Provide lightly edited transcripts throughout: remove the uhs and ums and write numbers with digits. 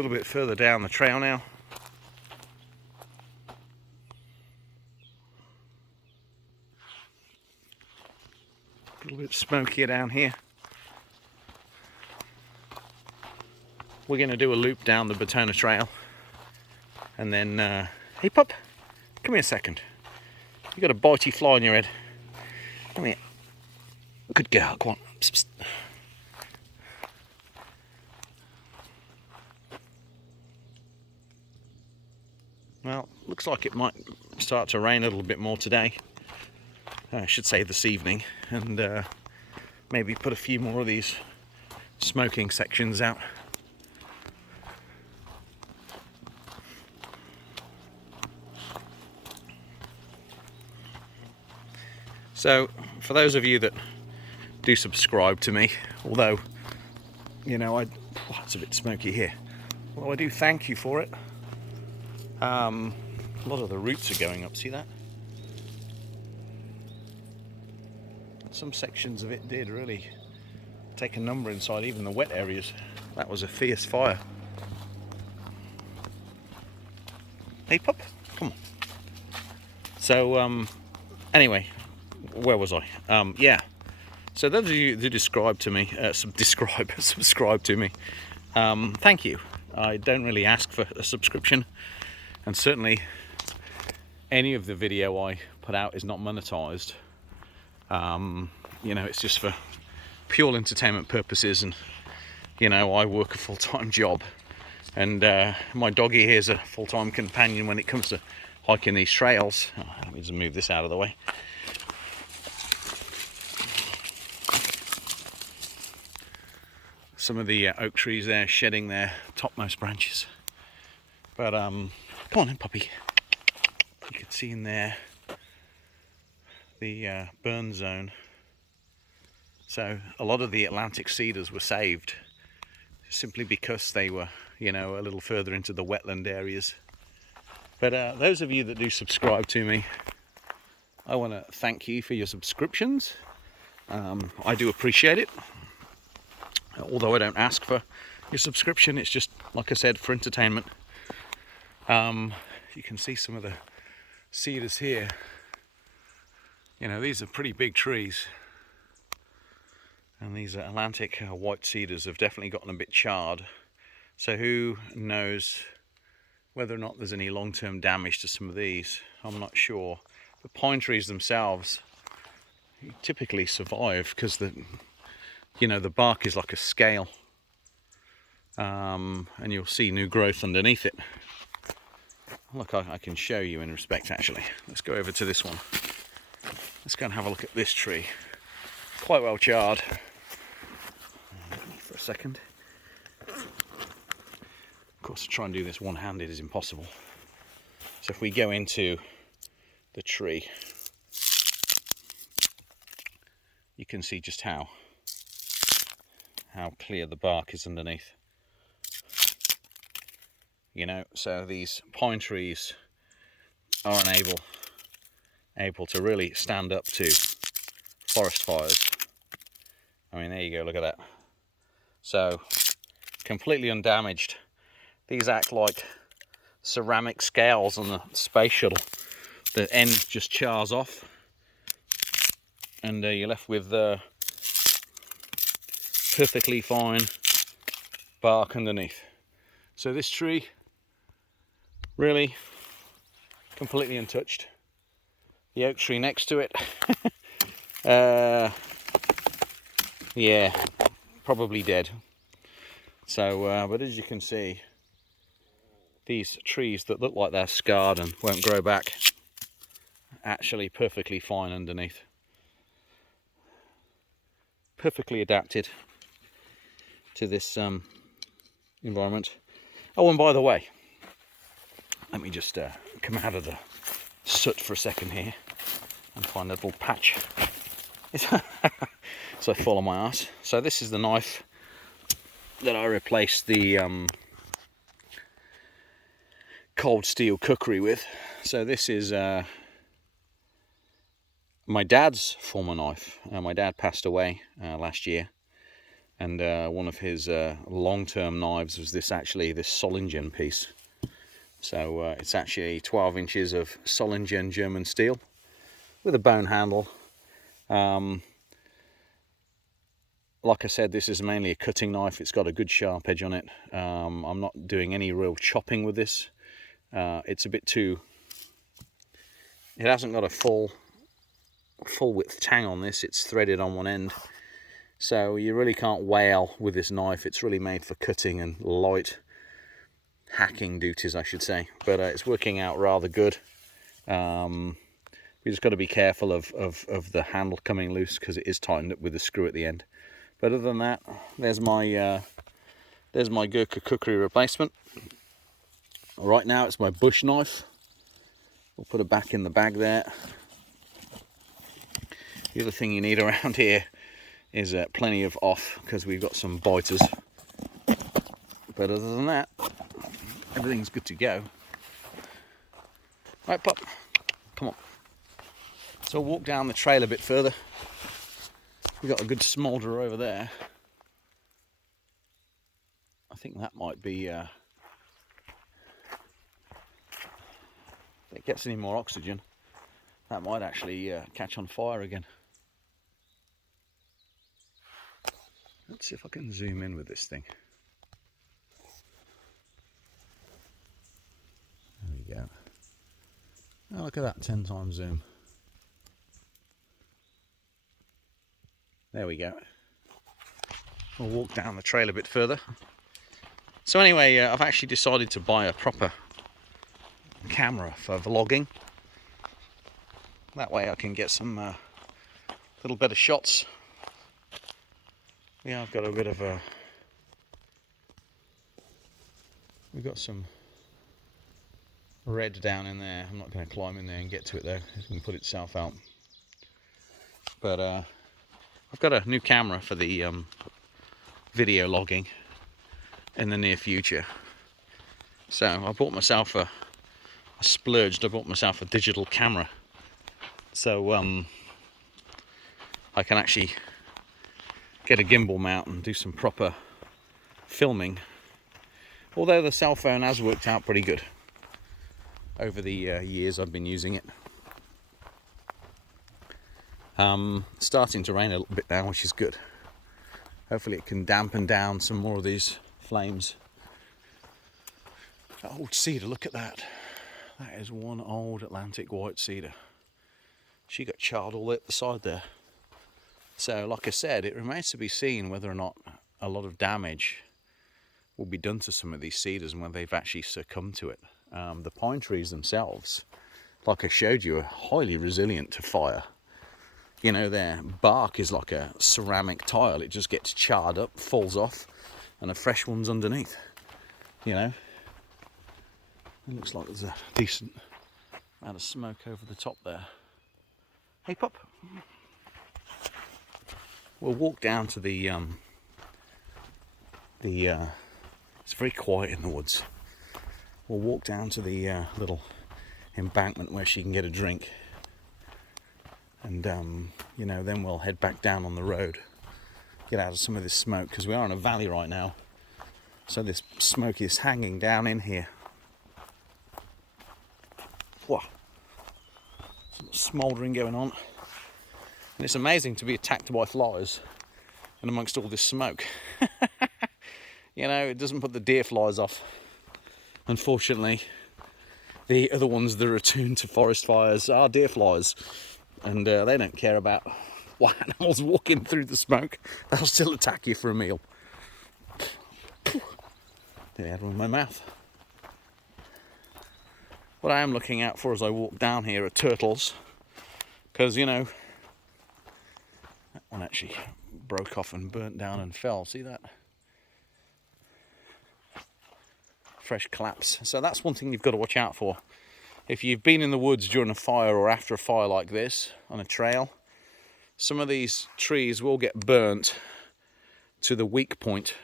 little bit further down the trail now. A little bit smokier down here. We're going to do a loop down the Batona Trail, and then hey pup, come here a second. You got a bitey fly on your head. Come here. Good girl. Come on. Psst, psst. Well, looks like it might start to rain a little bit more today. I should say this evening, and maybe put a few more of these smoking sections out. So, for those of you that do subscribe to me, although, you know, it's a bit smoky here. Well, I do thank you for it. A lot of the roots are going up, see that? Some sections of it did really take a number inside, even the wet areas. That was a fierce fire. Hey pup, come on. So, anyway, where was I? Yeah. So those of you that subscribe to me, thank you. I don't really ask for a subscription, and certainly any of the video I put out is not monetized. You know, it's just for pure entertainment purposes, and you know, I work a full-time job, and my doggy here is a full-time companion when it comes to hiking these trails. Let me just move this out of the way. Some of the oak trees there shedding their topmost branches, but come on then puppy. You can see in there the burn zone. So a lot of the Atlantic cedars were saved simply because they were, you know, a little further into the wetland areas. But those of you that do subscribe to me, I want to thank you for your subscriptions. I do appreciate it. Although I don't ask for your subscription, it's just, like I said, for entertainment. You can see some of the cedars here. You know, these are pretty big trees. And these Atlantic white cedars have definitely gotten a bit charred. So who knows whether or not there's any long-term damage to some of these. I'm not sure. The pine trees themselves typically survive because the bark is like a scale, and you'll see new growth underneath it. Look, I can show you in respect actually. Let's go over to this one. Let's go and have a look at this tree. Quite well charred. For a second. Of course, to try and do this one-handed is impossible. So if we go into the tree, you can see just how clear the bark is underneath. You know, so these pine trees are able to really stand up to forest fires. I mean, there you go, look at that. So, completely undamaged. These act like ceramic scales on the space shuttle. The end just chars off, and you're left with perfectly fine bark underneath. So this tree, really completely untouched. The oak tree next to it, yeah, probably dead. So, but as you can see, these trees that look like they're scarred and won't grow back, actually perfectly fine underneath. Perfectly adapted to this environment. Oh, and by the way, let me just come out of the soot for a second here and find a little patch. So I fall on my ass. So this is the knife that I replaced the cold steel cookery with. So this is my dad's former knife. My dad passed away last year, And one of his long-term knives was this Solingen piece. So it's actually 12 inches of Solingen German steel with a bone handle. Like I said, this is mainly a cutting knife. It's got a good sharp edge on it. I'm not doing any real chopping with this. It's a bit too... It hasn't got a full width tang on this. It's threaded on one end. So you really can't whale with this knife. It's really made for cutting and light hacking duties, I should say. But it's working out rather good. We just got to be careful of the handle coming loose because it is tightened up with the screw at the end. But other than that, there's my Gurkha cookery replacement. Right now it's my bush knife. We'll put it back in the bag there. The other thing you need around here is plenty of off, because we've got some biters. But other than that, everything's good to go. Right, pup, come on. So we'll walk down the trail a bit further. We've got a good smoulder over there. I think that might be, if it gets any more oxygen, that might actually catch on fire again. Let's see if I can zoom in with this thing. There we go. Oh, look at that, 10 times zoom. There we go. We'll walk down the trail a bit further. So anyway, I've actually decided to buy a proper camera for vlogging. That way I can get some little better shots. Yeah, I've got a bit of a... We've got some red down in there. I'm not going to climb in there and get to it though. It can put itself out. But I've got a new camera for the video logging in the near future. So I bought myself I bought myself a digital camera. So I can actually get a gimbal mount and do some proper filming. Although the cell phone has worked out pretty good over the years I've been using it. Starting to rain a little bit now, which is good. Hopefully it can dampen down some more of these flames. That old cedar, look at that. That is one old Atlantic white cedar. She got charred all at the side there. So like I said, it remains to be seen whether or not a lot of damage will be done to some of these cedars and whether they've actually succumbed to it. The pine trees themselves, like I showed you, are highly resilient to fire. You know, their bark is like a ceramic tile. It just gets charred up, falls off, and a fresh one's underneath. You know, it looks like there's a decent amount of smoke over the top there. Hey, pup. We'll walk down to the it's very quiet in the woods. We'll walk down to the little embankment where she can get a drink. And, you know, then we'll head back down on the road, get out of some of this smoke, because we are in a valley right now. So this smoke is hanging down in here. Whoa. Some smouldering going on. And it's amazing to be attacked by flies and amongst all this smoke. You know, it doesn't put the deer flies off. Unfortunately, the other ones that are attuned to forest fires are deer flies. And they don't care about what animals walking through the smoke. They'll still attack you for a meal. There, I had one in my mouth. What I am looking out for as I walk down here are turtles. Because, you know, that one actually broke off and burnt down and fell. See that? Fresh collapse. So that's one thing you've got to watch out for. If you've been in the woods during a fire or after a fire like this on a trail, some of these trees will get burnt to the weak point,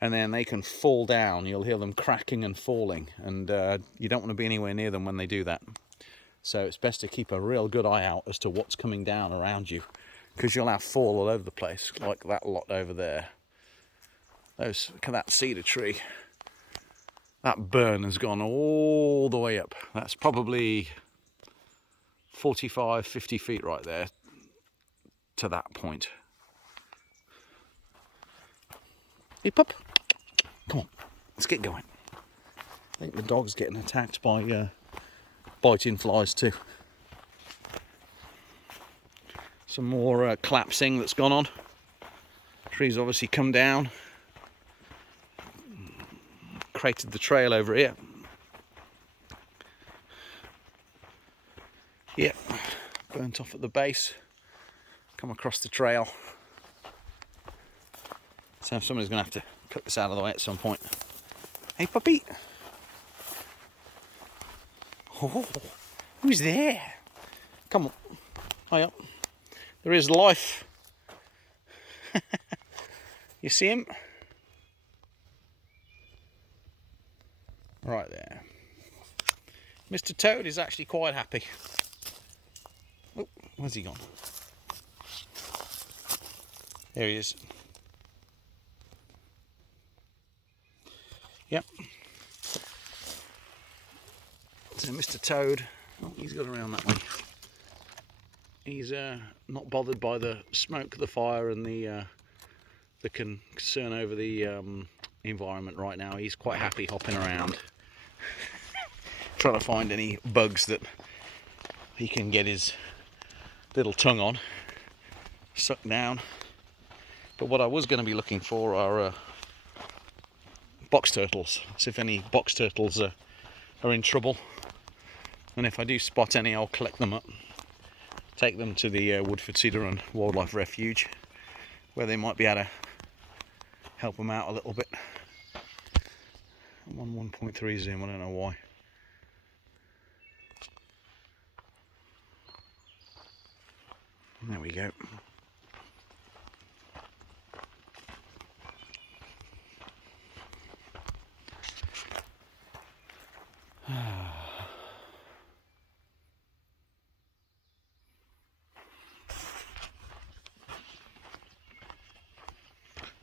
and then they can fall down. You'll hear them cracking and falling, and you don't want to be anywhere near them when they do that. So it's best to keep a real good eye out as to what's coming down around you, because you'll have fall all over the place, like that lot over there. Look at that cedar tree. That burn has gone all the way up. That's probably 45, 50 feet right there to that point. Hey, pup. Come on, let's get going. I think the dog's getting attacked by biting flies too. Some more collapsing that's gone on. Trees obviously come down. Created the trail over here. Yep, burnt off at the base. Come across the trail. So somebody's going to have to cut this out of the way at some point. Hey, puppy. Oh, who's there? Come on. High up. There is life. You see him? Right there. Mr. Toad is actually quite happy. Oh, where's he gone? There he is. Yep. So Mr. Toad, oh, he's got around that way. He's not bothered by the smoke, the fire, and the concern over the environment right now. He's quite happy hopping around, trying to find any bugs that he can get his little tongue on, suck down. But what I was going to be looking for are box turtles. So if any box turtles are in trouble, and if I do spot any, I'll collect them up, take them to the Woodford Cedar Run Wildlife Refuge, where they might be able to help them out a little bit. I'm on 1.3 zoom, I don't know why. There we go.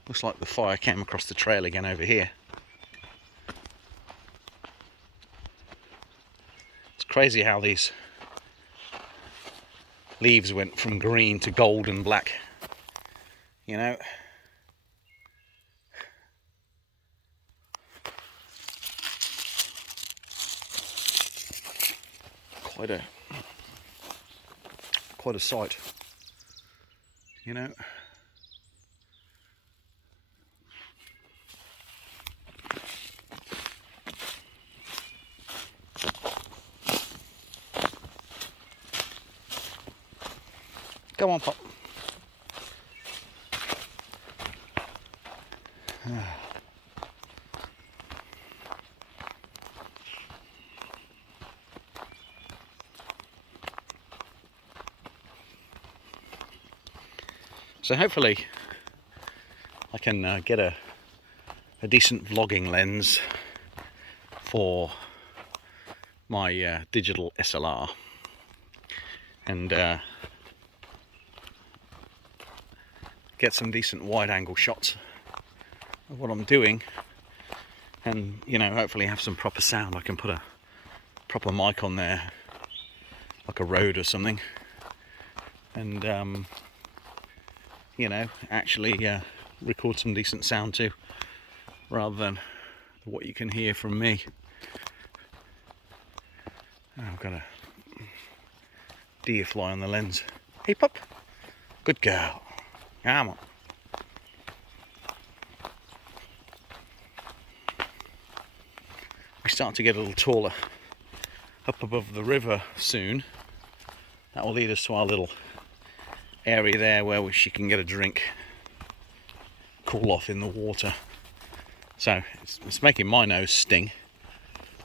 Looks like the fire came across the trail again over here. It's crazy how these leaves went from green to gold and black, you know. Quite a sight, you know. Come on, Pop. So hopefully I can get a decent vlogging lens for my digital SLR and get some decent wide angle shots of what I'm doing, and you know, hopefully have some proper sound. I can put a proper mic on there, like a Rode or something, and you know, actually record some decent sound too, rather than what you can hear from me. Oh, I've got a deer fly on the lens. Hey, pup. Good girl. Come on. We start to get a little taller up above the river soon. That will lead us to our little area there where she can get a drink, cool off in the water. So it's making my nose sting.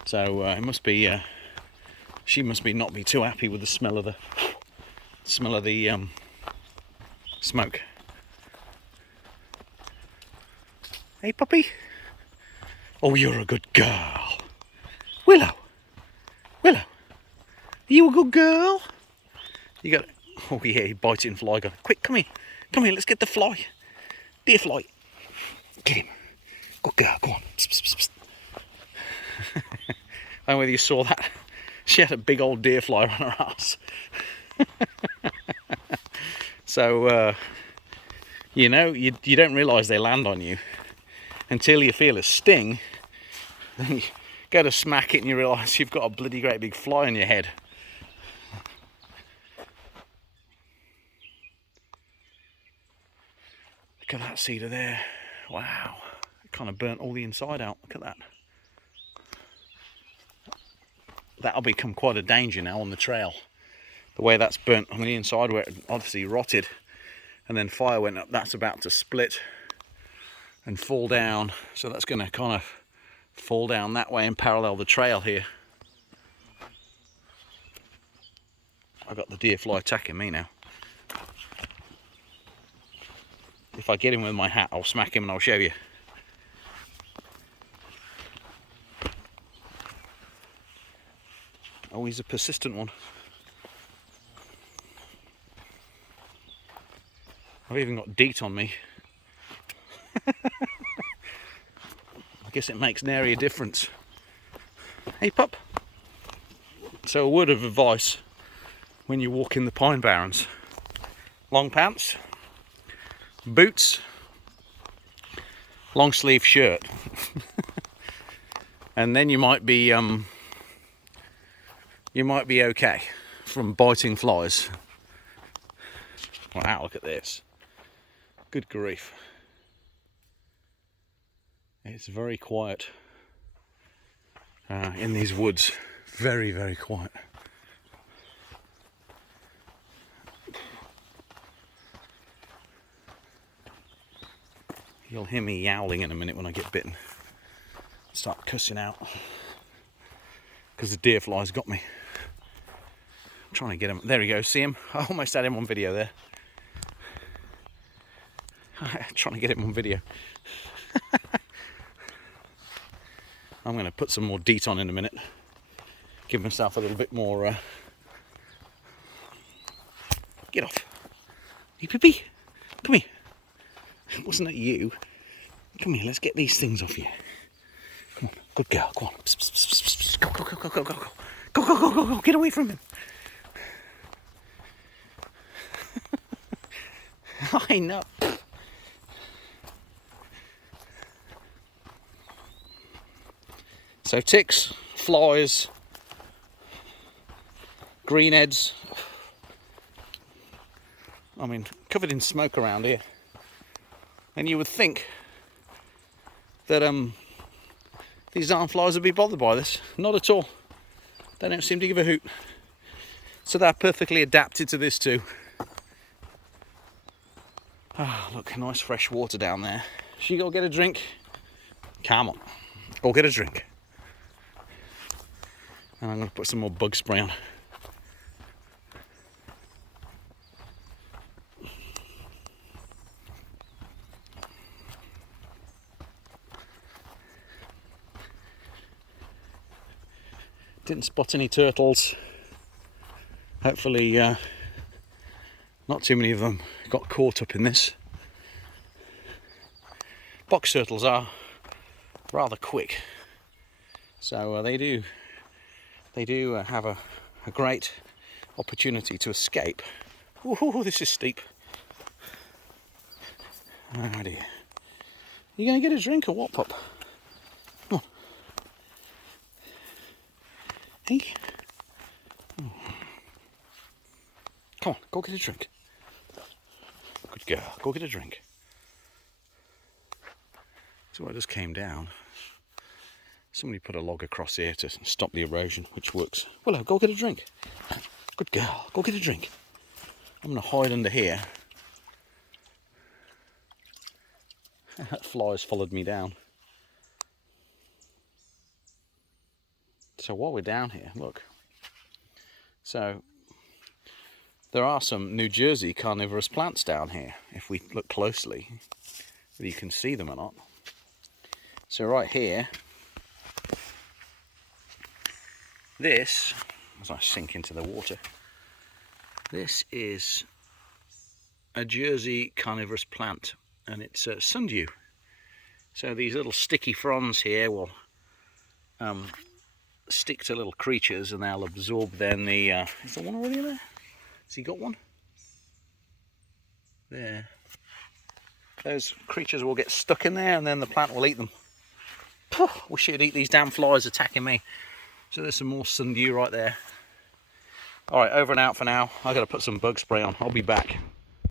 So it must be she must be not be too happy with the smell of the smoke. Hey, puppy. Oh, you're a good girl. Willow. Are you a good girl? You got Oh yeah, he biting fly guy. Quick, come here. Come here, let's get the fly. Deer fly. Get him. Good girl, go on. Psst, psst, psst. I don't know whether you saw that. She had a big old deer fly on her ass. So, you know, you don't realise they land on you until you feel a sting. Then you go to smack it and you realise you've got a bloody great big fly on your head. Look at that cedar there. Wow. It kind of burnt all the inside out. Look at that. That'll become quite a danger now on the trail. The way that's burnt on the inside, where it obviously rotted and then fire went up, that's about to split and fall down. So that's going to kind of fall down that way and parallel the trail here. I've got the deer fly attacking me now. If I get him with my hat, I'll smack him and I'll show you. Oh, he's a persistent one. I've even got DEET on me. I guess it makes nary a difference. Hey pup. So a word of advice when you walk in the Pine Barrens. Long pants, boots, long sleeve shirt. And then you might be okay from biting flies. Wow, look at this. Good grief. It's very quiet in these woods. Very, very quiet. You'll hear me yowling in a minute when I get bitten. Start cussing out. Because the deer fly's got me. I'm trying to get him. There he goes, see him? I almost had him on video there. Trying to get him on video. I'm going to put some more DEET on in a minute. Give myself a little bit more... Get off. Hey, Pippi. Come here. Wasn't it you? Come here, let's get these things off you. Come on, good girl, go on. Psst, psst, psst, psst. Go, go, go, go, go, go, go. Go, go, go, go, go. Get away from him. I know. So ticks, flies, greenheads. I mean, covered in smoke around here. And you would think that these armflies would be bothered by this. Not at all. They don't seem to give a hoot. So they're perfectly adapted to this too. Ah, oh, look, nice fresh water down there. She go get a drink? Come on, go get a drink. And I'm going to put some more bug spray on. Didn't spot any turtles. Hopefully not too many of them got caught up in this. Box turtles are rather quick, so they do have a great opportunity to escape. Ooh, this is steep. Oh dear. You gonna get a drink or what, pup? Come on. Hey. Oh. Come on, go get a drink. Good girl, go get a drink. So I just came down. Somebody put a log across here to stop the erosion, which works. Well, go get a drink. Good girl, go get a drink. I'm going to hide under here. That fly's followed me down. So while we're down here, look. So there are some New Jersey carnivorous plants down here, if we look closely, whether you can see them or not. So right here, this, as I sink into the water, This is a Jersey carnivorous plant, and it's sundew. So these little sticky fronds here will stick to little creatures, and they'll absorb then the... is there one already in there? Has he got one? There. Those creatures will get stuck in there, and then the plant will eat them. Wish it'd eat these damn flies attacking me. So there's some more sundew right there. Alright, over and out for now. I've got to put some bug spray on. I'll be back.